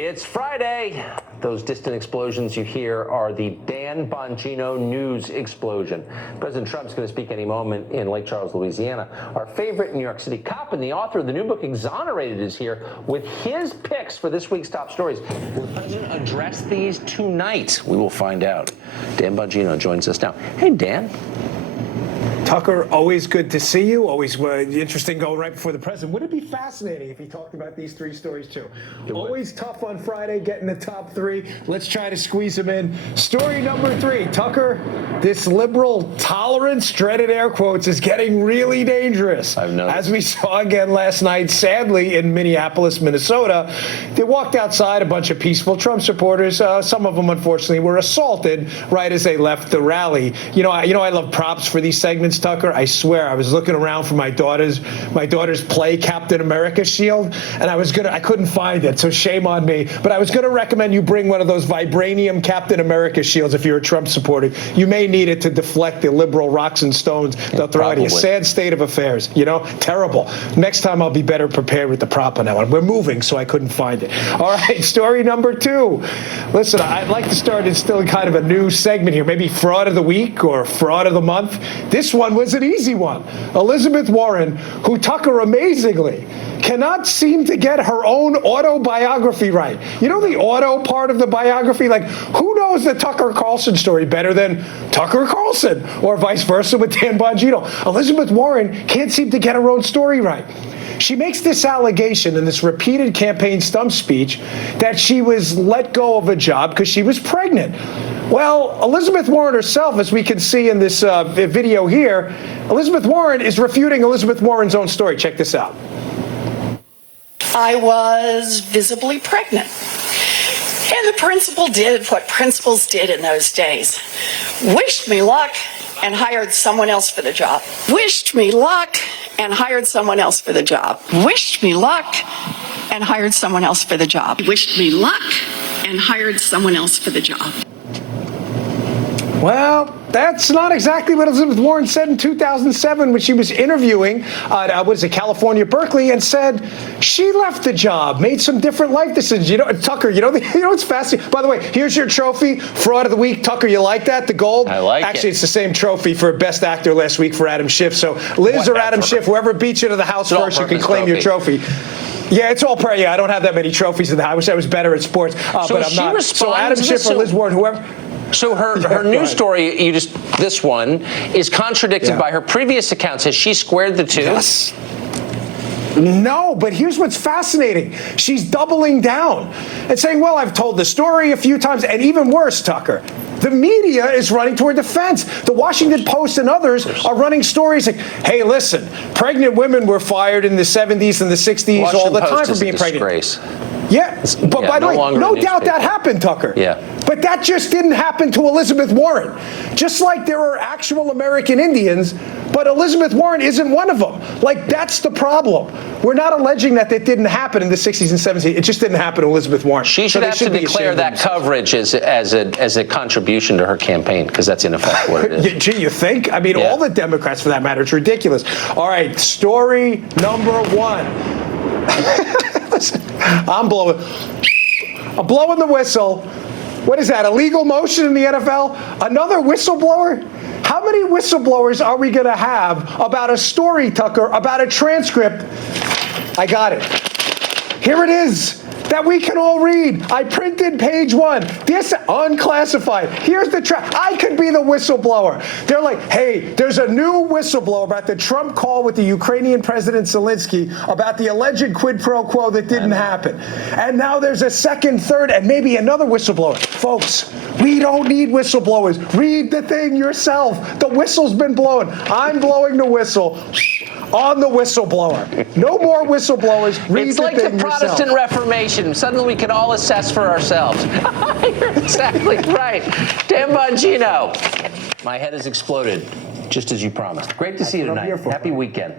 It's Friday. Those distant explosions you hear are the Dan Bongino news explosion. President Trump's going to speak any moment in Lake Charles, Louisiana. Our favorite New York City cop and the author of the new book, Exonerated, is here with his picks for this week's top stories. Will the president address these tonight? We will find out. Dan Bongino joins us now. Hey, Dan. Tucker, always good to see you. Always interesting going right before the president. Would it be fascinating if he talked about these three stories too? Always tough on Friday, getting the top three. Let's try to squeeze them in. Story number 3, Tucker, this liberal tolerance, dreaded air quotes, is getting really dangerous. I've noticed. As we saw again last night, sadly, in Minneapolis, Minnesota, they walked outside, a bunch of peaceful Trump supporters. Some of them, unfortunately, were assaulted right as they left the rally. You know, I love props for these segments, Tucker. I swear, I was looking around for my daughter's play Captain America shield, and I couldn't find it, so shame on me. But I was gonna recommend you bring one of those vibranium Captain America shields if you're a Trump supporter. You may need it to deflect the liberal rocks and stones they'll throw at you. A sad state of affairs, you know, terrible. Next time I'll be better prepared with the prop on that one. We're moving, so I couldn't find it. All right, story number 2. Listen, I'd like to start in still kind of a new segment here, maybe fraud of the week or fraud of the month. This one was an easy one. Elizabeth Warren, who Tucker amazingly cannot seem to get her own autobiography right. You know the auto part of the biography? Like, who knows the Tucker Carlson story better than Tucker Carlson, or vice versa with Dan Bongino? Elizabeth Warren can't seem to get her own story right. She makes this allegation in this repeated campaign stump speech that she was let go of a job because she was pregnant. Well, Elizabeth Warren herself, as we can see in this video here, Elizabeth Warren is refuting Elizabeth Warren's own story. Check this out. I was visibly pregnant. And the principal did what principals did in those days. Wished me luck and hired someone else for the job. Wished me luck and hired someone else for the job. Wished me luck and hired someone else for the job. Wished me luck and hired someone else for the job. Well, that's not exactly what Elizabeth Warren said in 2007 when she was interviewing California, Berkeley, and said she left the job, made some different life decisions. You know, Tucker, you know what's fascinating? By the way, here's your trophy, Fraud of the Week. Tucker, you like that? The gold? I like it. Actually, it's the same trophy for Best Actor last week for Adam Schiff. So Liz or Adam Schiff, whoever beats you to the house first, you can claim your trophy. Yeah, it's all prayer. Yeah, I don't have that many trophies in the house. I wish I was better at sports, but I'm not. So Adam Schiff or Liz Warren, whoever. So her news story, this one, is contradicted by her previous accounts. Has she squared the two? Yes. No, but here's what's fascinating. She's doubling down and saying, well, I've told the story a few times, and even worse, Tucker, the media is running toward defense. The Washington Post and others are running stories like, hey, listen, pregnant women were fired in the 70s and the 60s all the time for being pregnant. Yeah, but by the way, no doubt that happened, Tucker. Yeah. But that just didn't happen to Elizabeth Warren. Just like there are actual American Indians, but Elizabeth Warren isn't one of them. Like, that's the problem. We're not alleging that it didn't happen in the 60s and 70s. It just didn't happen to Elizabeth Warren. She should have to declare that coverage as a contribution to her campaign, because that's in effect what it is. Gee, you think? I mean, all the Democrats, for that matter. It's ridiculous. All right, story number 1. Listen, I'm blowing the whistle. What is that, illegal motion in the NFL? Another whistleblower? How many whistleblowers are we going to have about a story, Tucker, about a transcript? I got it. Here it is, that we can all read. I printed page 1. This unclassified. Here's the I could be the whistleblower. They're like, hey, there's a new whistleblower about the Trump call with the Ukrainian President Zelensky about the alleged quid pro quo that didn't happen. And now there's a second, third, and maybe another whistleblower. Folks, we don't need whistleblowers. Read the thing yourself. The whistle's been blown. I'm blowing the whistle on the whistleblower. No more whistleblowers. Read it's like the Protestant Reformation. Suddenly we can all assess for ourselves. You're exactly right. Dan Bongino. My head has exploded, just as you promised. Great to see you tonight. Happy weekend.